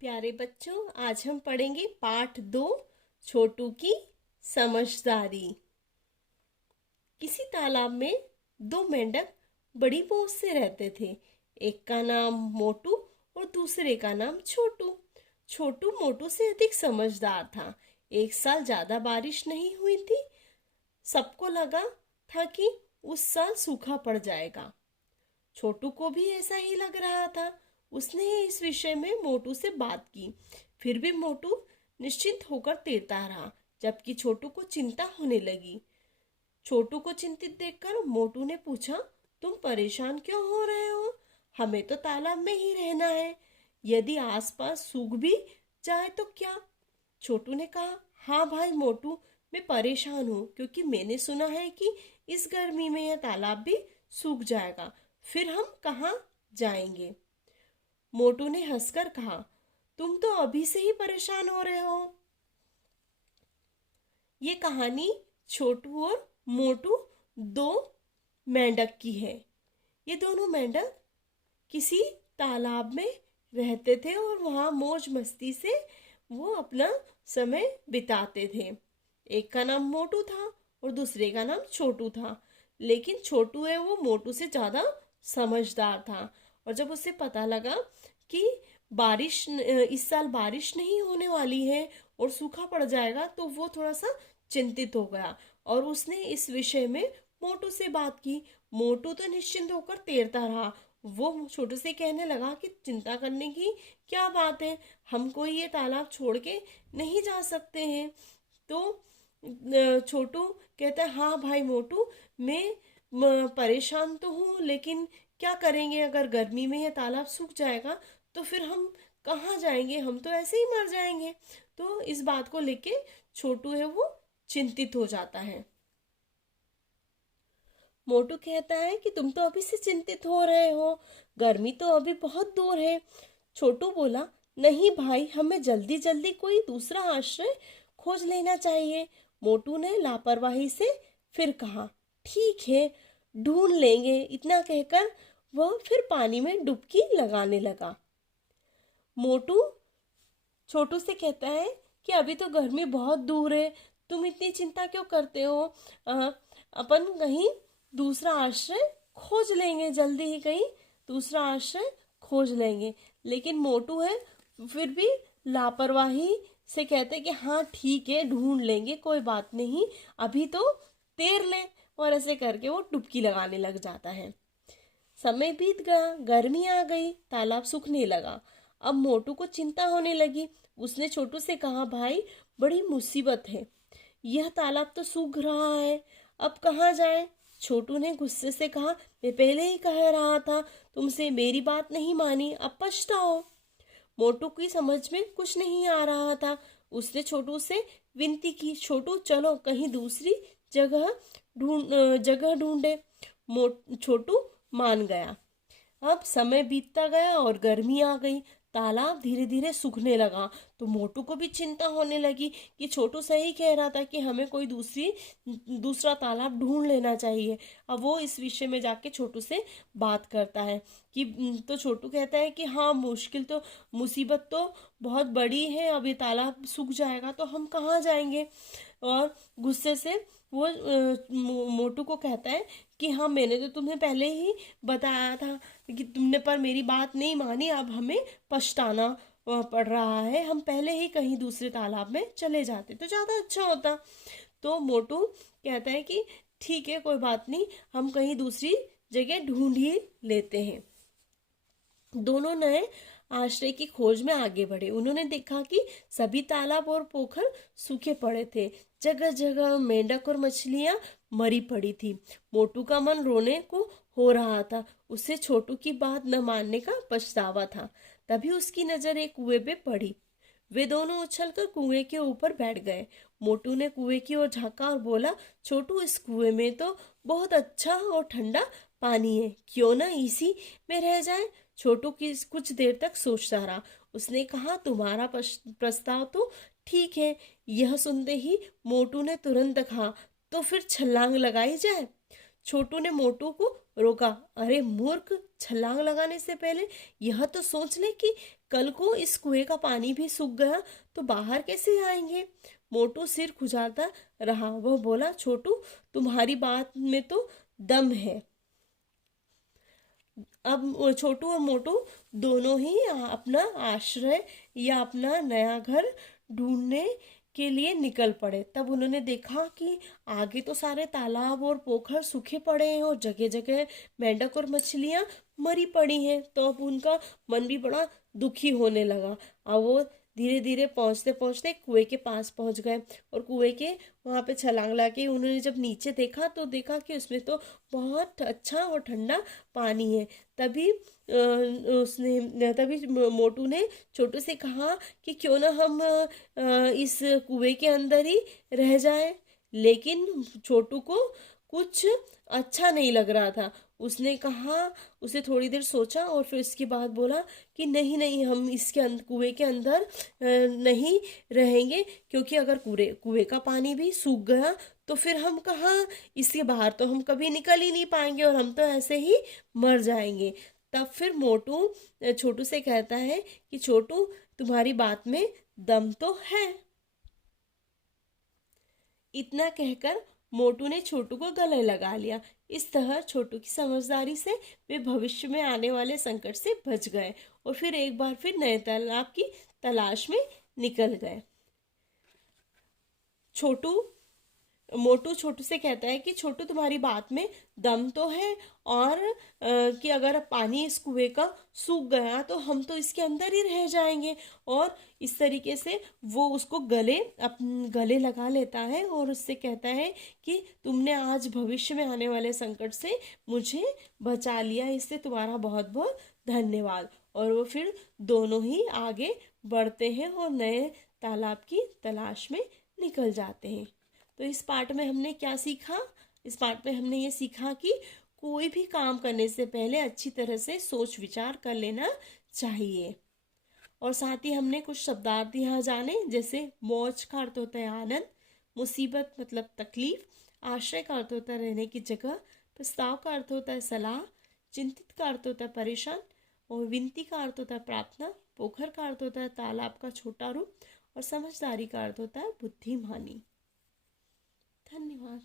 प्यारे बच्चों, आज हम पढ़ेंगे पाठ 2, छोटू की समझदारी। किसी तालाब में दो मेंढक बड़ी मौज से रहते थे। एक का नाम मोटू और दूसरे का नाम छोटू। छोटू मोटू से अधिक समझदार था। एक साल ज्यादा बारिश नहीं हुई थी। सबको लगा था कि उस साल सूखा पड़ जाएगा। छोटू को भी ऐसा ही लग रहा था। उसने इस विषय में मोटू से बात की। फिर भी मोटू निश्चिंत होकर तैरता रहा, जबकि छोटू को चिंता होने लगी। छोटू को चिंतित देखकर मोटू ने पूछा, तुम परेशान क्यों हो रहे हो? हमें तो तालाब में ही रहना है। यदि आसपास सूख भी जाए तो क्या? छोटू ने कहा, हाँ भाई मोटू, मैं परेशान हूँ क्योंकि मैंने सुना है कि इस गर्मी में यह तालाब भी सूख जाएगा। फिर हम कहाँ जाएंगे? मोटू ने हंसकर कहा, तुम तो अभी से ही परेशान हो रहे हो। ये कहानी छोटू और मोटू दो मेंढक की है। ये दोनों मेंढक किसी तालाब में रहते थे और वहाँ मौज मस्ती से वो अपना समय बिताते थे। एक का नाम मोटू था और दूसरे का नाम छोटू था। लेकिन छोटू है वो मोटू से ज्यादा समझदार था। और जब उसे पता लगा कि इस साल बारिश नहीं होने वाली है और सूखा पड़ जाएगा, तो वो थोड़ा सा चिंतित हो गया और उसने इस विषय में मोटू से बात की। मोटू तो निश्चिंत होकर तैरता रहा। वो छोटू से कहने लगा कि चिंता करने की क्या बात है, हम कोई ये तालाब छोड़ के नहीं जा सकते हैं। तो छोटू कहता है, हाँ भाई मोटू, मैं परेशान तो हूँ, लेकिन क्या करेंगे? अगर गर्मी में ये तालाब सूख जाएगा तो फिर हम कहाँ जाएंगे? हम तो ऐसे ही मर जाएंगे। तो इस बात को लेके छोटू है वो चिंतित हो जाता है। मोटू कहता है कि तुम तो अभी से चिंतित हो रहे हो, गर्मी तो अभी बहुत दूर है। छोटू बोला, नहीं भाई, हमें जल्दी जल्दी कोई दूसरा आश्रय खोज लेना चाहिए। मोटू ने लापरवाही से फिर कहा, ठीक है, ढूंढ लेंगे। इतना कहकर वह फिर पानी में डुबकी लगाने लगा। मोटू छोटू से कहता है कि अभी तो गर्मी बहुत दूर है, तुम इतनी चिंता क्यों करते हो? अपन कहीं दूसरा आश्रय खोज लेंगे, जल्दी ही कहीं दूसरा आश्रय खोज लेंगे। लेकिन मोटू है फिर भी लापरवाही से कहते हैं कि हाँ ठीक है, ढूंढ लेंगे, कोई बात नहीं, अभी तो तैर ले। और ऐसे करके वो डुबकी लगाने लग जाता है। समय बीत गया, गर्मी आ गई, तालाब सूखने लगा। अब मोटू को चिंता होने लगी। उसने छोटू से कहा, भाई बड़ी मुसीबत है, यह तालाब तो सूख रहा है, अब कहाँ जाए? छोटू ने गुस्से से कहा, मैं पहले ही कह रहा था, तुमसे मेरी बात नहीं मानी, अब पछताओ। मोटू की समझ में कुछ नहीं आ रहा था। उसने छोटू से विनती की, छोटू चलो कहीं दूसरी जगह ढूंढे। छोटू मान गया। अब समय बीतता गया और गर्मी आ गई। तालाब धीरे धीरे सूखने लगा। तो मोटू को भी चिंता होने लगी कि छोटू सही कह रहा था कि हमें कोई दूसरा तालाब ढूंढ लेना चाहिए। अब वो इस विषय में जाके छोटू से बात करता है कि तो छोटू कहता है कि हाँ, मुसीबत तो बहुत बड़ी है, अब ये तालाब सूख जाएगा तो हम कहाँ जाएंगे? और गुस्से से वो मोटू को कहता है कि हाँ, मैंने तो तुम्हें पहले ही बताया था कि तुमने पर मेरी बात नहीं मानी, अब हमें पछताना पड़ रहा है। हम पहले ही कहीं दूसरे तालाब में चले जाते तो ज़्यादा अच्छा होता। तो मोटू कहता है कि ठीक है, कोई बात नहीं, हम कहीं दूसरी जगह ढूंढ ही लेते हैं। दोनों नए आश्रय की खोज में आगे बढ़े। उन्होंने देखा कि सभी तालाब और पोखर सूखे पड़े थे। जगह जगह मेंढक और मछलियां मरी पड़ी थी। मोटू का मन रोने को हो रहा था। उसे छोटू की बात न मानने का पछतावा था। तभी उसकी नजर एक कुएं पे पड़ी। वे दोनों उछलकर कुएं के ऊपर बैठ गए। मोटू ने कुएं की ओर झांका और बोला, छोटू, इस कुएं में तो बहुत अच्छा और ठंडा पानी है, क्यों ना इसी में रह जाए? छोटू की कुछ देर तक सोचता रहा। उसने कहा, तुम्हारा प्रस्ताव तो ठीक है। यह सुनते ही मोटू ने तुरंत कहा, तो फिर छलांग लगाई जाए। छोटू ने मोटू को रोका। अरे मूर्ख, छलांग लगाने से पहले यह तो सोच ले कि कल को इस कुएं का पानी भी सूख गया तो बाहर कैसे आएंगे। मोटू सिर खुजाता रहा। वह बोला, छोटू, तुम्हारी बात में तो दम है। अब छोटू और मोटू दोनों ही अपना आश्रय या अपना नया घर ढूंढने के लिए निकल पड़े। तब उन्होंने देखा कि आगे तो सारे तालाब और पोखर सूखे पड़े हैं और जगह जगह मेंढक और मछलियां मरी पड़ी हैं। तो अब उनका मन भी बड़ा दुखी होने लगा। अब वो धीरे धीरे पहुंचते पहुंचते कुएं के पास पहुंच गए और कुएं के वहां पे छलांग लगा उन्होंने जब नीचे देखा तो देखा कि उसमें तो बहुत अच्छा और ठंडा पानी है। तभी तभी मोटू ने छोटू से कहा कि क्यों ना हम इस कुएं के अंदर ही रह जाएं। लेकिन छोटू को कुछ अच्छा नहीं लग रहा था। उसने कहा, उसे थोड़ी देर सोचा और फिर इसके बाद बोला कि नहीं नहीं, हम इसके कुएं के अंदर नहीं रहेंगे, क्योंकि अगर कुएं का पानी भी सूख गया तो फिर हम कहाँ, इसके बाहर तो हम कभी निकल ही नहीं पाएंगे और हम तो ऐसे ही मर जाएंगे। तब फिर मोटू छोटू से कहता है कि छोटू, तुम्हारी बात में दम तो है। इतना कहकर मोटू ने छोटू को गले लगा लिया। इस तरह छोटू की समझदारी से वे भविष्य में आने वाले संकट से बच गए और फिर एक बार फिर नए तालाब की तलाश में निकल गए। मोटू छोटू से कहता है कि छोटू, तुम्हारी बात में दम तो है और कि अगर पानी इस कुएं का सूख गया तो हम तो इसके अंदर ही रह जाएंगे। और इस तरीके से वो उसको गले लगा लेता है और उससे कहता है कि तुमने आज भविष्य में आने वाले संकट से मुझे बचा लिया, इससे तुम्हारा बहुत बहुत धन्यवाद। और वो फिर दोनों ही आगे बढ़ते हैं और नए तालाब की तलाश में निकल जाते हैं। तो इस पार्ट में हमने क्या सीखा? इस पार्ट में हमने ये सीखा कि कोई भी काम करने से पहले अच्छी तरह से सोच विचार कर लेना चाहिए। और साथ ही हमने कुछ शब्दार्थ यहाँ जाने, जैसे मौज का अर्थ होता है आनंद, मुसीबत मतलब तकलीफ, आश्रय का अर्थ होता है रहने की जगह, प्रस्ताव का अर्थ होता है सलाह, चिंतित का अर्थ होता है परेशान, और विनती का अर्थ होता है प्रार्थना, पोखर का अर्थ होता है तालाब का छोटा रूप, और समझदारी का अर्थ होता है बुद्धिमानी। धन्यवाद।